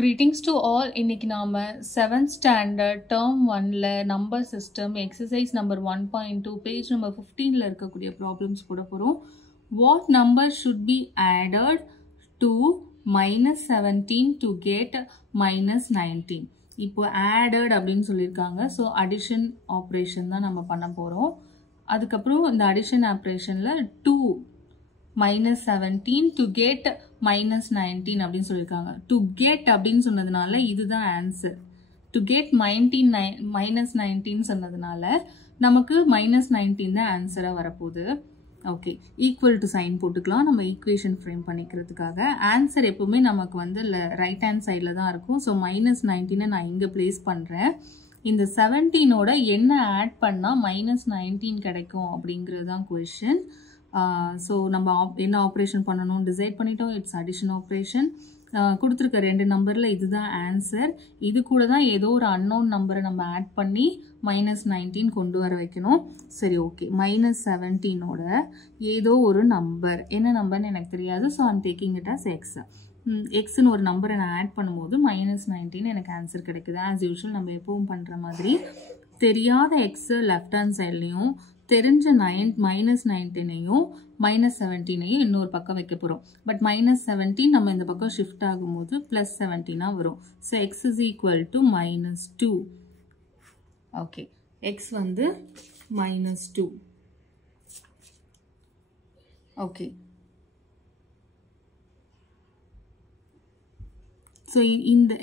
Greetings to all. இன்னைக்கு நாம 7th standard term 1ல number system exercise number 1.2 page number 15ல இருக்கக்கூடிய problems போட போறோம். What number should be added to minus 17 to get minus 19? இப்போ added அப்படின்னு சொல்லியிருக்காங்க. So addition operation தான் நம்ம பண்ண போறோம். அதுக்கப்புறம் இந்த addition operationல 2 minus 17 to get minus 19 அப்படின்னு சொல்லியிருக்காங்க. To get அப்படின்னு சொன்னதுனால இதுதான் ஆன்சர். To get minus 19 சொன்னதுனால நமக்கு minus 19 தான் ஆன்சரா வரப்போகுது. ஓகே, ஈக்குவல் டு சைன் போட்டுக்கலாம் நம்ம ஈக்குவேஷன் ஃப்ரேம் பண்ணிக்கிறதுக்காக. ஆன்சர் எப்பவுமே நமக்கு வந்து ரைட் ஹேண்ட் சைடில் தான் இருக்கும். ஸோ minus 19 நான் இங்கே பிளேஸ் பண்ணுறேன். இந்த 17ஓட என்ன ஆட் பண்ணால் minus 19 கிடைக்கும் அப்படிங்கிறது தான் கொஷின். ஸோ நம்ம என்ன ஆப்ரேஷன் பண்ணணும் டிசைட் பண்ணிட்டோம். It's addition operation. கொடுத்துருக்க ரெண்டு நம்பரில் இதுதான் ஆன்சர். இது கூட தான் ஏதோ ஒரு அன்னோன் நம்பரை நம்ம ஆட் பண்ணி minus 19 கொண்டு வர வைக்கணும். சரி, ஓகே, minus 17ஓட ஏதோ ஒரு நம்பர், என்ன நம்பர்னு எனக்கு தெரியாது. So I'm taking it as X. எக்ஸ்ன்னு ஒரு நம்பரை நான் ஆட் பண்ணும்போது minus 19 எனக்கு ஆன்சர் கிடைக்குது. ஆஸ் யூஷுவல் நம்ம எப்பவும் பண்ணுற மாதிரி தெரியாத எக்ஸை லெஃப்ட் ஹேண்ட் சைட்லேயும் தெரிஞ்ச minus 19ஐயும் minus 17ஐயும் இன்னொரு பக்கம் வைக்க போகிறோம். பட் minus 17 நம்ம இந்த பக்கம் ஷிஃப்ட் ஆகும்போது plus 17 வரும். So X is equal to -2. Okay, X வந்து -2. ஓகே, ஸோ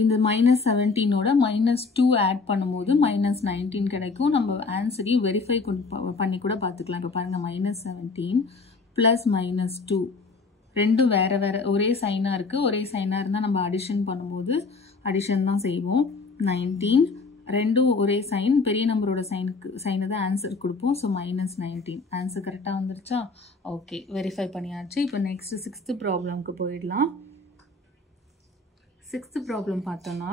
இந்த minus 17ஓட -2 ஆட் பண்ணும்போது minus 19 கிடைக்கும். நம்ம ஆன்சரையும் வெரிஃபை பண்ணி கூட பார்த்துக்கலாம். இப்போ பாருங்கள், minus 17 ப்ளஸ் -2 ரெண்டும் வேறு வேறு ஒரே சைனாக இருக்குது. ஒரே சைனாக இருந்தால் நம்ம அடிஷன் பண்ணும்போது அடிஷன் தான் செய்வோம். 19 ரெண்டும் ஒரே சைன், பெரிய நம்பரோட சைனு தான் ஆன்சர் கொடுப்போம். ஸோ minus 19 ஆன்சர் கரெக்டாக வந்துருச்சா? ஓகே, வெரிஃபை பண்ணியாச்சு. இப்போ நெக்ஸ்ட் 6th ப்ராப்ளம்க்கு போயிடலாம். 6th problem பார்த்தோம்னா,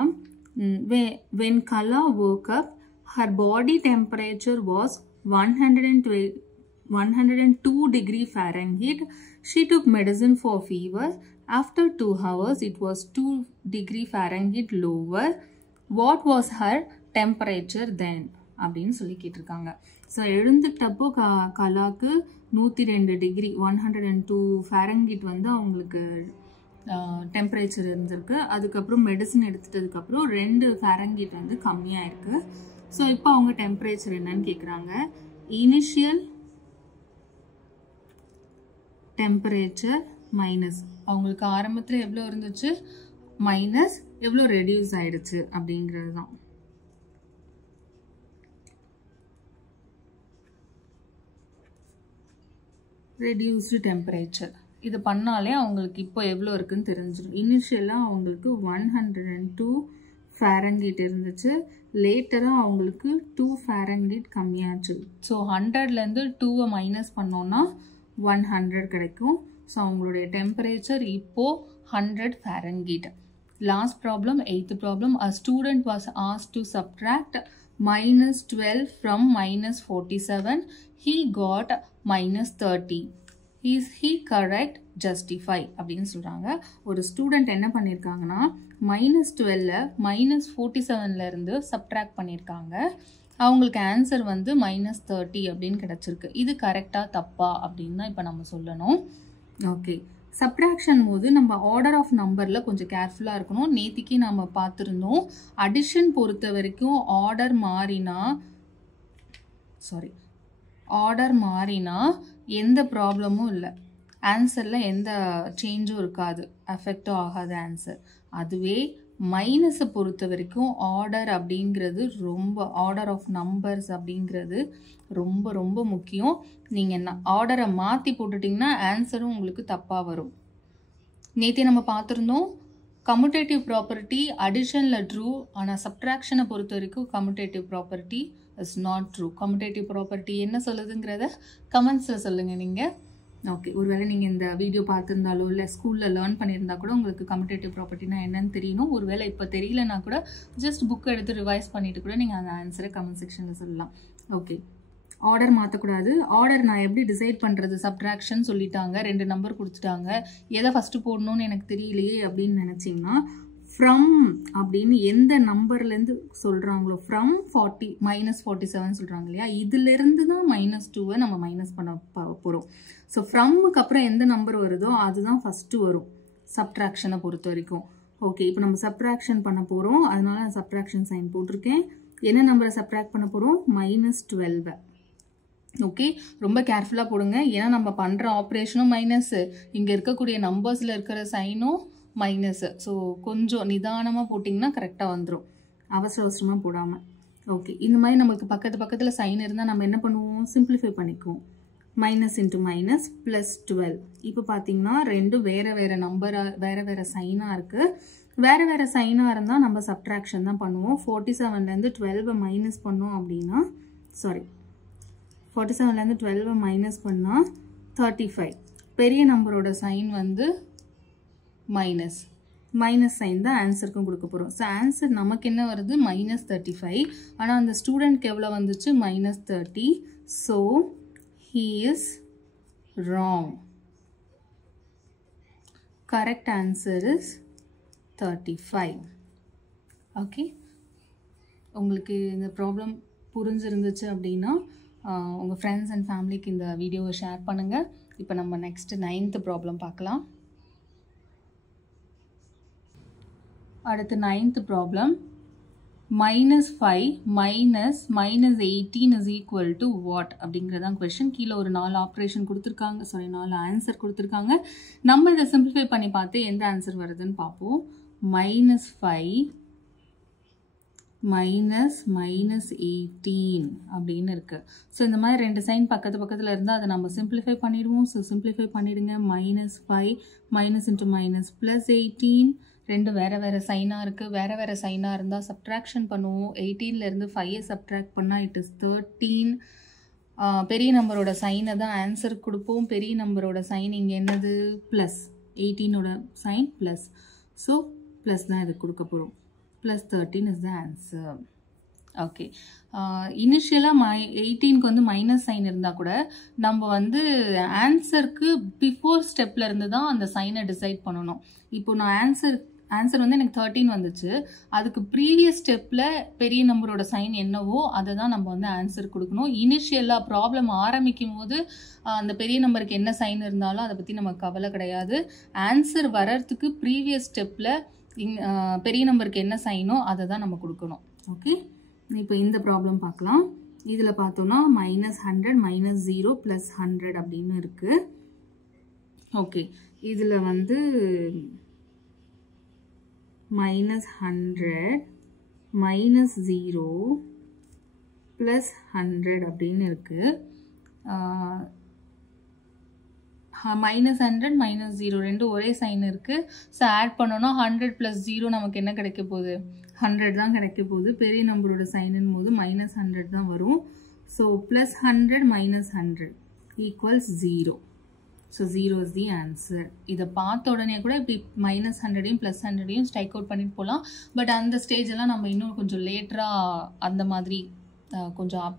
when Kala woke up, her body temperature was 102 degree Fahrenheit. She took medicine for fever. After 2 hours, it was 2 degree Fahrenheit lower. What was her temperature then? அப்படின்னு சொல்லி கேட்டிருக்காங்க. So எழுந்துட்டப்போ கலாக்கு 102 degree 102 Fahrenheit வந்து அவங்களுக்கு temperature இருந்திருக்கு. அதுக்கப்புறம் medicine எடுத்துட்டதுக்கப்புறம் 2 Fahrenheit வந்து கம்மியாக இருக்குது. ஸோ இப்போ அவங்க டெம்பரேச்சர் என்னன்னு கேட்குறாங்க. இனிஷியல் டெம்பரேச்சர் மைனஸ் அவங்களுக்கு ஆரம்பத்தில் எவ்வளோ இருந்துச்சு, மைனஸ் எவ்வளோ ரெடியூஸ் ஆயிடுச்சு அப்படிங்கிறது தான். ரெடியூஸ்டு டெம்பரேச்சர் இது பண்ணாலே அவங்களுக்கு இப்போ எவ்வளோ இருக்குன்னு தெரிஞ்சிடும். இனிஷியலாக அவங்களுக்கு 102 Fahrenheit இருந்துச்சு. லேட்டராக அவங்களுக்கு 2 Fahrenheit கம்மியாச்சு. ஸோ 100லேருந்து 2 மைனஸ் பண்ணோன்னா 100 கிடைக்கும். ஸோ அவங்களுடைய டெம்பரேச்சர் இப்போது 100 Fahrenheit. Last problem 8th problem. A student was asked to subtract -12 from -47. He got -30. Is he correct? Justify அப்படின்னு சொல்கிறாங்க. ஒரு ஸ்டூடெண்ட் என்ன பண்ணியிருக்காங்கன்னா -12 -47 இருந்து சப்ட்ராக்ட் பண்ணியிருக்காங்க. அவங்களுக்கு ஆன்சர் வந்து -30 அப்படின்னு கிடச்சிருக்கு. இது கரெக்டாக தப்பா அப்படின்னு தான் இப்போ நம்ம சொல்லணும். ஓகே, சப்ட்ராக்ஷன் போது நம்ம ஆர்டர் ஆஃப் நம்பரில் கொஞ்சம் கேர்ஃபுல்லாக இருக்கணும். நேத்திக்கு நம்ம பார்த்துருந்தோம், அடிஷன் பொறுத்த வரைக்கும் ஆர்டர் மாறினா எந்த ப்ராப்ளமும் இல்லை, ஆன்சரில் எந்த சேஞ்சும் இருக்காது, அஃபெக்டும் ஆகாது ஆன்சர். அதுவே மைனஸை பொறுத்த வரைக்கும் ஆர்டர் அப்படிங்கிறது ஆர்டர் ஆஃப் நம்பர்ஸ் அப்படிங்கிறது ரொம்ப ரொம்ப முக்கியம். நீங்கள் என்ன ஆர்டரை மாற்றி போட்டுட்டிங்கன்னா ஆன்சரும் உங்களுக்கு தப்பாக வரும். நேற்று நம்ம பார்த்துருந்தோம், கம்யூட்டேட்டிவ் ப்ராப்பர்ட்டி அடிஷனில் ட்ரூ, ஆனால் சப்ட்ராக்ஷனை பொறுத்த வரைக்கும் commutative property is not true. Commutative property என்ன சொல்லுதுங்கிறத கமெண்ட்ஸில் சொல்லுங்கள் நீங்கள். ஓகே, ஒருவேளை நீங்கள் இந்த வீடியோ பார்த்துருந்தாலோ இல்லை ஸ்கூலில் லேர்ன் பண்ணியிருந்தா கூட உங்களுக்கு கம்யூட்டேட்டிவ் ப்ராப்பர்ட்டினா என்னன்னு தெரியணும். ஒருவேளை இப்போ தெரியலனா கூட ஜஸ்ட் புக் எடுத்து ரிவைஸ் பண்ணிவிட்டு கூட நீங்கள் அந்த ஆன்சரை கமெண்ட் செக்ஷனில் சொல்லலாம். ஓகே, ஆர்டர் மாற்றக்கூடாது. ஆர்டர் நான் எப்படி டிசைட் பண்ணுறது, சப்ட்ராக்ஷன் சொல்லிட்டாங்க, 2 நம்பர் கொடுத்துட்டாங்க, எதை ஃபஸ்ட்டு போடணும்னு எனக்கு தெரியலையே அப்படின்னு நினச்சிங்கன்னா ஃப்ரம் அப்படின்னு எந்த நம்பர்லேருந்து சொல்கிறாங்களோ ஃப்ரம் 40 -47 சொல்கிறாங்க இல்லையா, இதுலேருந்து தான் -2 நம்ம மைனஸ் பண்ண போகிறோம். ஸோ ஃப்ரம்முக்கு அப்புறம் எந்த நம்பர் வருதோ அதுதான் ஃபஸ்ட்டு வரும் சப்ட்ராக்ஷனை பொறுத்த வரைக்கும். ஓகே, இப்போ நம்ம சப்ட்ராக்ஷன் பண்ண போகிறோம், அதனால நான் சப்ட்ராக்ஷன் சைன் போட்டிருக்கேன். என்ன நம்பரை சப்ட்ராக்ட் பண்ண போகிறோம்? -12. ஓகே, ரொம்ப கேர்ஃபுல்லாக போடுங்க, ஏன்னா நம்ம பண்ணுற ஆப்ரேஷனும் மைனஸு, இங்கே இருக்கக்கூடிய நம்பர்ஸில் இருக்கிற சைனும் மைனஸு. ஸோ கொஞ்சம் நிதானமாக போட்டிங்கன்னா கரெக்டாக வந்துடும், அவசர அவசரமாக போடாமல். ஓகே, இந்த மாதிரி நமக்கு பக்கத்தில் சைன் இருந்தால் நம்ம என்ன பண்ணுவோம்? சிம்பிளிஃபை பண்ணிக்குவோம். Minus into minus plus 12. இப்போ பார்த்தீங்கன்னா ரெண்டும் வேறு நம்பராக வேறு சைனாக இருக்குது. வேறு சைனாக இருந்தால் நம்ம சப்ட்ராக்ஷன் தான் பண்ணுவோம். 47லேருந்து 12 மைனஸ் பண்ணோம் அப்படின்னா, 47லேருந்து 12 மைனஸ் பண்ணால் 35. பெரிய நம்பரோட சைன் வந்து மைனஸ் சைன் தான் ஆன்சருக்கும் கொடுக்க போகிறோம். ஸோ ஆன்சர் நமக்கு என்ன வருது? -35. ஆனால் அந்த ஸ்டூடெண்ட்க்கு எவ்வளோ வந்துச்சு? -30. So he is wrong. Correct answer is 35. Okay, உங்களுக்கு இந்த ப்ராப்ளம் புரிஞ்சிருந்துச்சு அப்படின்னா உங்கள் ஃப்ரெண்ட்ஸ் அண்ட் ஃபேமிலிக்கு இந்த வீடியோவை ஷேர் பண்ணுங்கள். இப்போ நம்ம நெக்ஸ்ட் 9th ப்ராப்ளம் பார்க்கலாம். அடுத்து 9th problem, -5 -18 is equal to what அப்படிங்கிறதான் கொஸ்டின். கீழே ஒரு 4 ஆப்ரேஷன் கொடுத்துருக்காங்க, 4 ஆன்சர் கொடுத்துருக்காங்க. நம்ம இதை சிம்பிளிஃபை பண்ணி பார்த்து எந்த ஆன்சர் வருதுன்னு பார்ப்போம். -5 -18 அப்படின்னு இருக்கு. ஸோ இந்த மாதிரி 2 சைன் பக்கத்தில் இருந்தால் அதை நம்ம சிம்பிளிஃபை பண்ணிடுவோம். ஸோ சிம்பிளிஃபை பண்ணிடுங்க. -5 மைனஸ் இன்ட்டு மைனஸ் ப்ளஸ் 18. ரெண்டு வேறு சைனாக இருக்குது. வேறு சைனாக இருந்தால் சப்ட்ராக்ஷன் பண்ணுவோம். 18லேருந்து 5 சப்ட்ராக்ட் பண்ணால் இட் இஸ் 13. பெரிய நம்பரோட சைனை தான் ஆன்சர் கொடுப்போம். பெரிய நம்பரோட சைன் இங்கே என்னது? ப்ளஸ். 18ஓட சைன் ப்ளஸ். ஸோ ப்ளஸ் தான் இது கொடுக்க போகிறோம். Plus 13 is the answer. Okay, இனிஷியலாக 18க்கு வந்து மைனஸ் சைன் இருந்தால் கூட நம்ம வந்து ஆன்சருக்கு பிஃபோர் ஸ்டெப்பில் இருந்து தான் அந்த சைனை டிசைட் பண்ணணும். இப்போ நான் ஆன்சர் வந்து எனக்கு 13 வந்துச்சு. அதுக்கு ப்ரீவியஸ் ஸ்டெப்பில் பெரிய நம்பரோட சைன் என்னவோ அதை தான் நம்ம வந்து ஆன்சர் கொடுக்கணும். இனிஷியலாக ப்ராப்ளம் ஆரம்பிக்கும் போது அந்த பெரிய நம்பருக்கு என்ன சைன் இருந்தாலும் அதை பற்றி நமக்கு கவலை கிடையாது. ஆன்சர் வர்றதுக்கு ப்ரீவியஸ் ஸ்டெப்பில் பெரிய நம்பருக்கு என்ன சைனோ அதை தான் நம்ம கொடுக்கணும். ஓகே, இப்போ இந்த ப்ராப்ளம் பார்க்கலாம். இதில் பார்த்தோன்னா -100 -0 + 100 அப்படின்னு இருக்குது. ஓகே, இதில் வந்து -100 -0 + 100 அப்படின்னு இருக்குது. -100 -0 ரெண்டும் ஒரே சைன் இருக்குது. ஸோ ஆட் பண்ணோன்னா 100 + 0 நமக்கு என்ன கிடைக்க போகுது? 100 தான் கிடைக்க போகுது. பெரிய நம்பரோட சைனுன்னு போது -100 தான் வரும். So +100 -100 = 0. So 0 is the answer. இதை பார்த்த உடனே கூட இப்படி -100ஐயும் +100ஐயும் ஸ்ட்ரைக் அவுட் பண்ணிட்டு போகலாம். பட் அந்த ஸ்டேஜெல்லாம் நம்ம இன்னும் கொஞ்சம் லேட்டராக அந்த மாதிரி கொஞ்சம்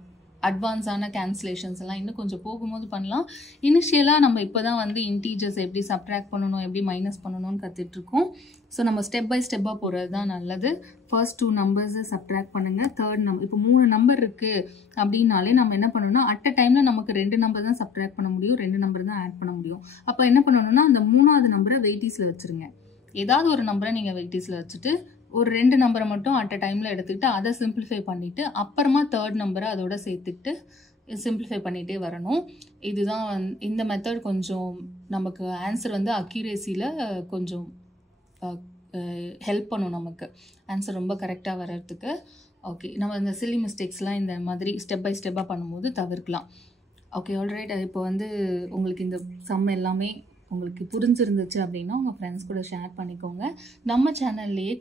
அட்வான்ஸான கேன்சலேஷன்ஸ் எல்லாம் இன்னும் கொஞ்சம் போகும்போது பண்ணலாம். இனிஷியலாக நம்ம இப்போ தான் வந்து இன்டீஜர்ஸ் எப்படி சப்ட்ராக்ட் பண்ணணும், எப்படி மைனஸ் பண்ணணும்னு கற்றுட்ருக்கோம். ஸோ நம்ம ஸ்டெப் பை ஸ்டெப்பாக போகிறது தான் நல்லது. ஃபர்ஸ்ட் 2 நம்பர்ஸை சப்ட்ராக்ட் பண்ணுங்கள். தேர்ட் நம்பர், இப்போ 3 நம்பர் இருக்குது அப்படின்னாலே நம்ம என்ன பண்ணணும்னா அட் அ டைமில் நமக்கு 2 நம்பர் தான் சப்ட்ராக்ட் பண்ண முடியும், 2 நம்பர் தான் ஆட் பண்ண முடியும். அப்போ என்ன பண்ணணும்னா அந்த 3ஆவது நம்பரை வெயிட்டீஸில் வச்சுருங்க. ஏதாவது ஒரு நம்பரை நீங்கள் வெயிட்டீஸில் வச்சுட்டு ஒரு 2 நம்பரை மட்டும் அட் அ டைமில் எடுத்துக்கிட்டு அதை சிம்பிளிஃபை பண்ணிவிட்டு அப்புறமா தேர்ட் நம்பரை அதோட சேர்த்துக்கிட்டு சிம்பிளிஃபை பண்ணிகிட்டே வரணும். இதுதான் இந்த மெத்தட் கொஞ்சம் நமக்கு ஆன்சர் வந்து அக்யூரேசியில் கொஞ்சம் ஹெல்ப் பண்ணும், நமக்கு ஆன்சர் ரொம்ப கரெக்டாக வர்றதுக்கு. ஓகே, நம்ம இந்த சில்லி மிஸ்டேக்ஸ்லாம் இந்த மாதிரி ஸ்டெப் பை ஸ்டெப்பாக பண்ணும்போது தவிர்க்கலாம். Okay, alright. இப்போ வந்து உங்களுக்கு இந்த சம் எல்லாமே உங்களுக்கு புரிஞ்சிருந்துச்சு அப்படின்னா உங்கள் ஃப்ரெண்ட்ஸ் கூட ஷேர் பண்ணிக்கோங்க. நம்ம சேனல்லையே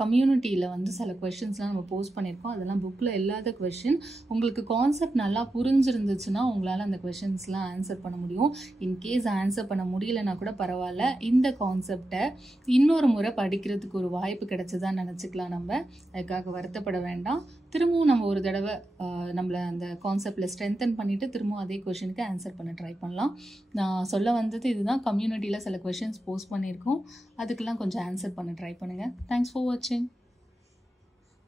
கம்யூனிட்டியில் வந்து சில கொஷின்ஸ்லாம் நம்ம போஸ்ட் பண்ணியிருக்கோம். அதெல்லாம் புக்கில் இல்லாத கொஷின். உங்களுக்கு கான்செப்ட் நல்லா புரிஞ்சிருந்துச்சுன்னா உங்களால் அந்த கொஷின்ஸ்லாம் ஆன்சர் பண்ண முடியும். இன்கேஸ் ஆன்சர் பண்ண முடியலைன்னா கூட பரவாயில்ல, இந்த கான்செப்டை இன்னொரு முறை படிக்கிறதுக்கு ஒரு வாய்ப்பு கிடைச்சதான் நினச்சிக்கலாம். நம்ம அதுக்காக வருத்தப்பட வேண்டாம். திரும்பவும் நம்ம ஒரு தடவை நம்மளை அந்த கான்செப்டில் ஸ்ட்ரென்தன் பண்ணிவிட்டு திரும்பவும் அதே கொஷினுக்கு ஆன்சர் பண்ண ட்ரை பண்ணலாம். நான் சொல்ல வந்தது இதுதான். கம்யூனிட்டியில் சில கொஷின்ஸ் போஸ்ட் பண்ணியிருக்கோம். அதுக்கெல்லாம் கொஞ்சம் ஆன்சர் பண்ண ட்ரை பண்ணுங்கள். தேங்க்ஸ் ஃபார் வாட்சிங்.